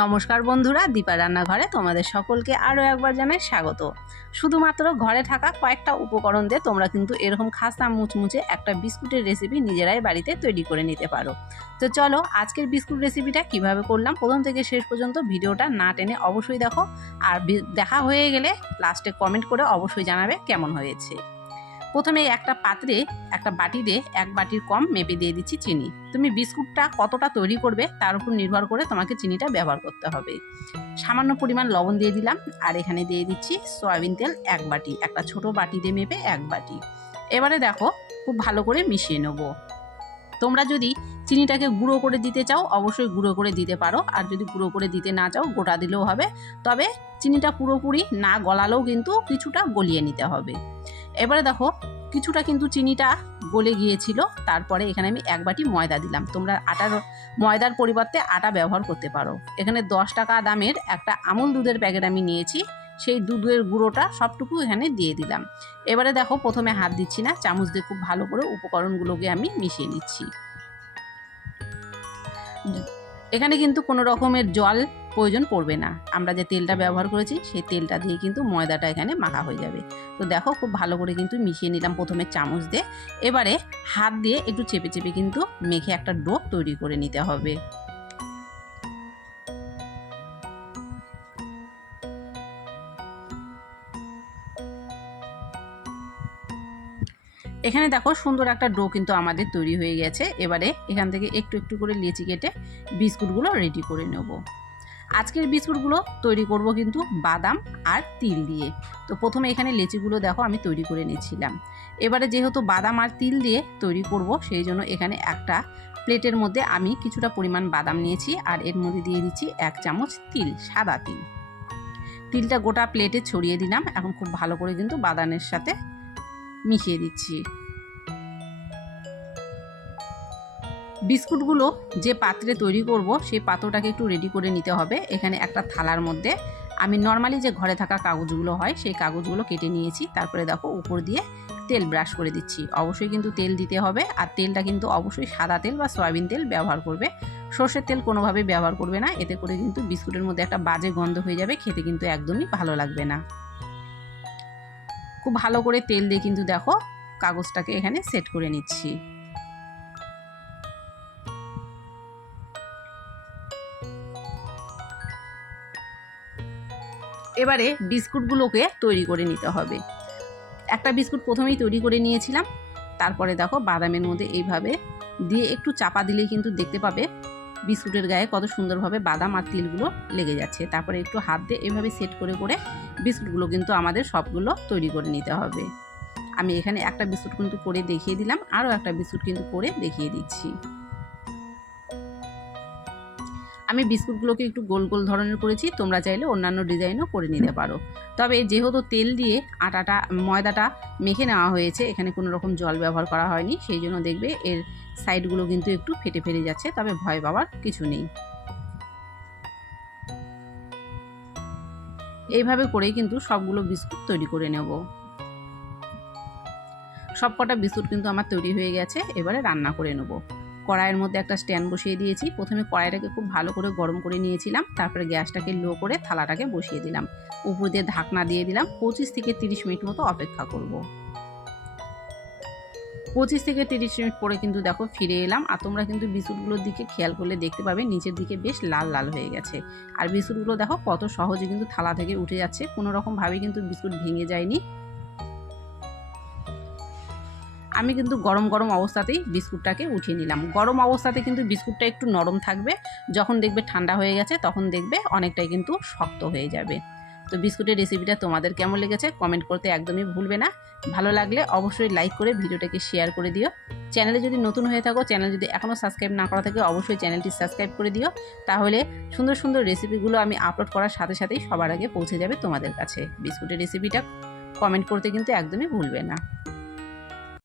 নমস্কার বন্ধুরা, দীপা রান্নাঘরে তোমাদের সকলকে আরও একবার জানাই স্বাগত। শুধুমাত্র ঘরে থাকা কয়েকটা উপকরণ দিয়ে তোমরা কিন্তু এরকম খাস্তা মুচমুচে একটা বিস্কুটের রেসিপি নিজেরাই বাড়িতে তৈরি করে নিতে পারো। তো চলো আজকের বিস্কুট রেসিপিটা কিভাবে করলাম প্রথম থেকে শেষ পর্যন্ত ভিডিওটা না টেনে অবশ্যই দেখো, আর দেখা হয়ে গেলে লাস্টে কমেন্ট করে অবশ্যই জানাবে কেমন হয়েছে। প্রথমে একটা পাত্রে একটা বাটিতে 1 বাটির কম মেপে দিয়ে দিচ্ছি চিনি। তুমি বিস্কুটটা কতটা তৈরি করবে তার উপর নির্ভর করে তোমাকে চিনিটা ব্যবহার করতে হবে। সামান্য পরিমাণ লবণ দিয়ে দিলাম, আর এখানে দিয়ে দিচ্ছি সয়াবিন তেল 1 বাটি, একটা ছোট বাটিতে মেপে 1 বাটি। এবারে দেখো খুব ভালো করে মিশিয়ে নেব। তোমরা যদি চিনিটাকে গুঁড়ো করে দিতে চাও অবশ্যই গুঁড়ো করে দিতে পারো, আর যদি গুঁড়ো করে দিতে না চাও গোটা দিলেও হবে। তবে চিনিটা পুরোপুরি না গলালেও কিন্তু কিছুটা গলিয়ে নিতে হবে। এবারে দেখো কিছুটা কিন্তু চিনিটা গলে গিয়েছিল। তারপরে এখানে আমি 1 বাটি ময়দা দিলাম। তোমরা ময়দার পরিবর্তে আটা ব্যবহার করতে পারো। এখানে 10 টাকা দামের একটা আমুল দুধের প্যাকেট আমি নিয়েছি, সেই দুধের গুঁড়োটা সবটুকু এখানে দিয়ে দিলাম। এবারে দেখো প্রথমে হাত দিচ্ছি না, চামচ দিয়ে খুব ভালো করে উপকরণগুলোকে আমি মিশিয়ে নিচ্ছি। এখানে কিন্তু কোনো রকমের জল প্রয়োজন পড়বে না। আমরা যে তেলটা ব্যবহার করেছি সেই তেলটা দিয়ে কিন্তু ময়দাটা এখানে মাখা হয়ে যাবে। তো দেখো খুব ভালো করে কিন্তু মিশিয়ে নিলাম প্রথমে চামচ দিয়ে। এবারে হাত দিয়ে একটু চেপে চেপে কিন্তু মেখে একটা ডো তৈরি করে নিতে হবে। এখানে দেখো সুন্দর একটা ডো কিন্তু আমাদের তৈরি হয়ে গেছে। এবারে এখান থেকে একটু একটু করে লেচি কেটে বিস্কুটগুলো রেডি করে নেব। আজকের বিস্কুটগুলো তৈরি করব কিন্তু বাদাম আর তিল দিয়ে। তো প্রথমে এখানে লেচিগুলো দেখো আমি তৈরি করে নিয়েছিলাম। এবারে যেহেতু বাদাম আর তিল দিয়ে তৈরি করব সেই জন্য এখানে একটা প্লেটের মধ্যে আমি কিছুটা পরিমাণ বাদাম নিয়েছি, আর এর মধ্যে দিয়ে দিচ্ছি 1 চামচ তিল, সাদা তিল। তিলটা গোটা প্লেটে ছড়িয়ে দিলাম। এখন খুব ভালো করে কিন্তু বাদামের সাথে মিশিয়ে দিচ্ছি। বিস্কুটগুলো যে পাত্রে তৈরি করব সেই পাত্রটাকে একটু রেডি করে নিতে হবে। এখানে একটা থালার মধ্যে আমি নর্মালি যে ঘরে থাকা কাগজগুলো হয় সেই কাগজগুলো কেটে নিয়েছি। তারপরে দেখো উপর দিয়ে তেল ব্রাশ করে দিচ্ছি। অবশ্যই কিন্তু তেল দিতে হবে, আর তেলটা কিন্তু অবশ্যই সাদা তেল বা সয়াবিন তেল ব্যবহার করবে। সর্ষের তেল কোনোভাবেই ব্যবহার করবে না, এতে করে কিন্তু বিস্কুটের মধ্যে একটা বাজে গন্ধ হয়ে যাবে, খেতে কিন্তু একদমই ভালো লাগবে না। খুব ভালো করে তেল দিয়ে কিন্তু দেখো কাগজটাকে এখানে সেট করে নিচ্ছি। এবারে বিস্কুটগুলোকে তৈরি করে নিতে হবে। একটা বিস্কুট প্রথমেই তৈরি করে নিয়েছিলাম। তারপরে দেখো বাদামের মধ্যে এইভাবে দিয়ে একটু চাপা দিলেই কিন্তু দেখতে পাবে বিস্কুটের গায়ে কত সুন্দরভাবে বাদাম আর তিলগুলো লেগে যাচ্ছে। তারপরে একটু হাত দিয়ে এভাবে সেট করে করে বিস্কুটগুলো কিন্তু আমাদের সবগুলো তৈরি করে নিতে হবে। আমি এখানে একটা বিস্কুট কিন্তু করে দেখিয়ে দিলাম, আরও একটা বিস্কুট কিন্তু করে দেখিয়ে দিচ্ছি। আমি বিস্কুটগুলোকে একটু গোল গোল ধরনের করেছি, তোমরা চাইলে অন্যান্য ডিজাইনও করে নিতে পারো। তবে যেহেতু তেল দিয়ে ময়দাটা মেখে নেওয়া হয়েছে, এখানে কোনো রকম জল ব্যবহার করা হয়নি, সেই জন্য দেখবে এর সাইডগুলো কিন্তু একটু ফেটে ফেটে যাচ্ছে, তবে ভয় পাওয়ার কিছু নেই। এইভাবে করেই কিন্তু সবগুলো বিস্কুট তৈরি করে নেব। সবকটা বিস্কুট কিন্তু আমার তৈরি হয়ে গেছে। এবারে রান্না করে নেব। কড়াইয়ের মধ্যে একটা স্ট্যান্ড বসিয়ে দিয়েছি। প্রথমে কড়াইটাকে খুব ভালো করে গরম করে নিয়েছিলাম, তারপরে গ্যাসটাকে লো করে থালাটাকে বসিয়ে দিলাম। উপর দিয়ে ঢাকনা দিয়ে দিলাম। 25 থেকে 30 মিনিট মতো অপেক্ষা করব। 25 থেকে 30 মিনিট পরে কিন্তু দেখো ফিরে এলাম, আর তোমরা কিন্তু বিস্কুটগুলোর দিকে খেয়াল করলে দেখতে পাবে নিচের দিকে বেশ লাল লাল হয়ে গেছে। আর বিস্কুটগুলো দেখো কত সহজে কিন্তু থালা থেকে উঠে যাচ্ছে, কোনো রকমভাবেই কিন্তু বিস্কুট ভেঙে যায়নি। আমি কিন্তু গরম গরম অবস্থাতেই বিস্কুটটাকে উঠিয়ে নিলাম। গরম অবস্থাতে কিন্তু বিস্কুটটা একটু নরম থাকবে, যখন দেখবে ঠান্ডা হয়ে গেছে তখন দেখবে অনেকটাই কিন্তু শক্ত হয়ে যাবে। তো বিস্কুটের রেসিপিটা তোমাদের কেমন লেগেছে কমেন্ট করতে একদমই ভুলবে না। ভালো লাগলে অবশ্যই লাইক করে ভিডিওটাকে শেয়ার করে দিও। চ্যানেলে যদি নতুন হয়ে থাকো, চ্যানেল যদি এখনও সাবস্ক্রাইব না করা থাকে অবশ্যই চ্যানেলটি সাবস্ক্রাইব করে দিও। তাহলে সুন্দর সুন্দর রেসিপিগুলো আমি আপলোড করার সাথে সাথেই সবার আগে পৌঁছে যাবে তোমাদের কাছে। বিস্কুটের রেসিপিটা কমেন্ট করতে কিন্তু একদমই ভুলবে না।